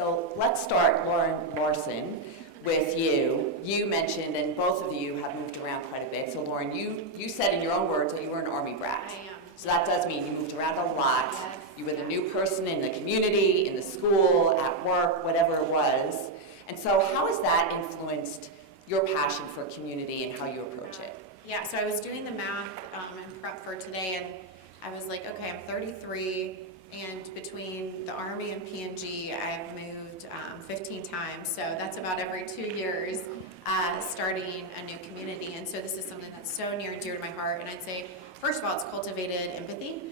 So let's start, Larsen, with you. You mentioned, and both of you have moved around quite a bit. So Lauren, you said in your own words that you were an Army brat. I am. So that does mean you moved around a lot. Yes. You were the new person in the community, in the school, at work, whatever it was. And so how has that influenced your passion for community and how you approach it? Yeah, so I was doing the math and prep for today, and I was like, okay, I'm 33, and between the Army and PNG, I've moved 15 times. So that's about every 2 years starting a new community. And so this is something that's so near and dear to my heart. And I'd say, first of all, it's cultivated empathy.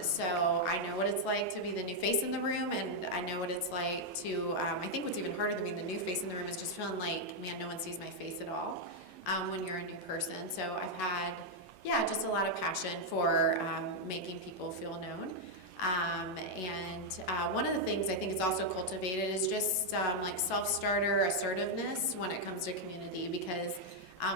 So I know what it's like to be the new face in the room, and I know what it's like to, I think what's even harder than being the new face in the room is just feeling like, man, no one sees my face at all when you're a new person. So I've had, just a lot of passion for making people feel known. One of the things I think is also cultivated is just like self-starter assertiveness when it comes to community, because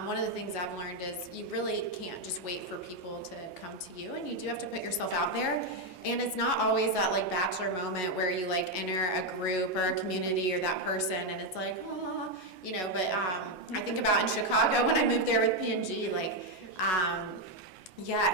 one of the things I've learned is you really can't just wait for people to come to you, and you do have to put yourself out there. And it's not always that like bachelor moment where you like enter a group or a community or that person and it's like, but I think about in Chicago when I moved there with PNG,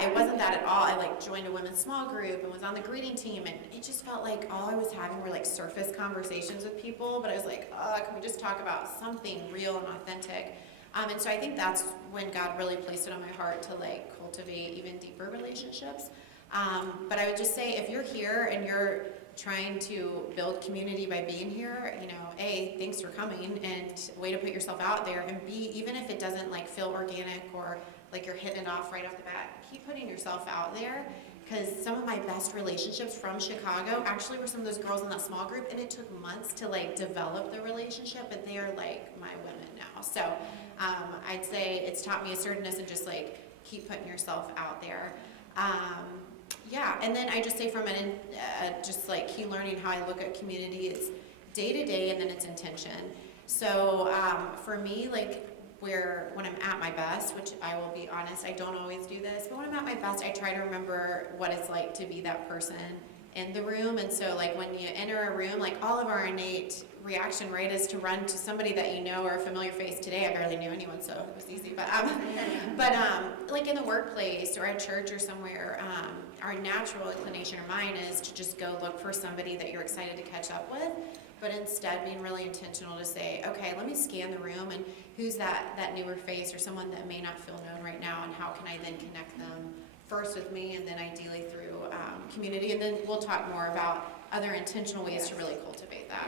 it wasn't that at all. I like joined a women's small group and was on the greeting team, and it just felt like all I was having were like surface conversations with people, but I was like, can we just talk about something real and authentic? And so I think that's when God really placed it on my heart to like cultivate even deeper relationships. But I would just say, if you're here and you're trying to build community by being here, A, thanks for coming, and way to put yourself out there, and B, even if it doesn't like feel organic or like you're hitting it off right off the bat, keep putting yourself out there, because some of my best relationships from Chicago actually were some of those girls in that small group, and it took months to like develop the relationship, and they are like my women now. So I'd say it's taught me assertiveness and just like keep putting yourself out there. And then I just say from just like key learning how I look at community, it's day to day and then it's intention. So for me, like when I'm at my best, which I will be honest, I don't always do this, but when I'm at my best, I try to remember what it's like to be that person in the room. And so like when you enter a room, like all of our innate reaction, right, is to run to somebody that you know or a familiar face. Today I barely knew anyone, so it was easy. But like in the workplace or at church or somewhere, our natural inclination or mine is to just go look for somebody that you're excited to catch up with. But instead being really intentional to say, okay, let me scan the room, and who's that newer face or someone that may not feel known right now, and how can I then connect them first with me and then ideally through community. And then we'll talk more about other intentional ways to really cultivate that.